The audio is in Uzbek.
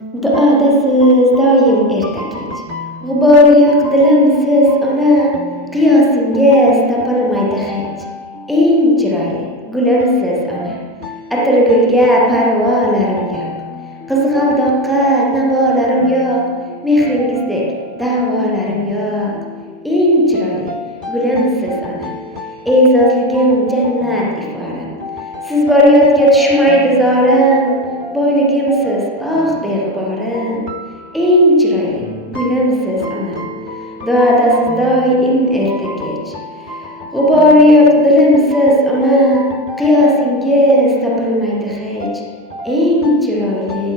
Duodasiz doim erta kech, g'ubori yo'q dilimsiz ona, qiyosingiz topilmaydi hech. Eng chiroyli gulimsiz ona, atirgulga parvolarim yo'q, qizg'aldoqqa navolarim yo'q, mehringizdek da'volarim yo'q. Eng chiroyli gulimsiz ona, e'zozligim jannat iforim, siz borayotga tushmaydi zorim, boyligimsiz beg'uborim. Eng chiroyli gulimsiz ona, duodasiz doim erta kech, g'ubori yo'q dilimsiz ona, qiyosingiz topilmaydi hech. Eng chiroyli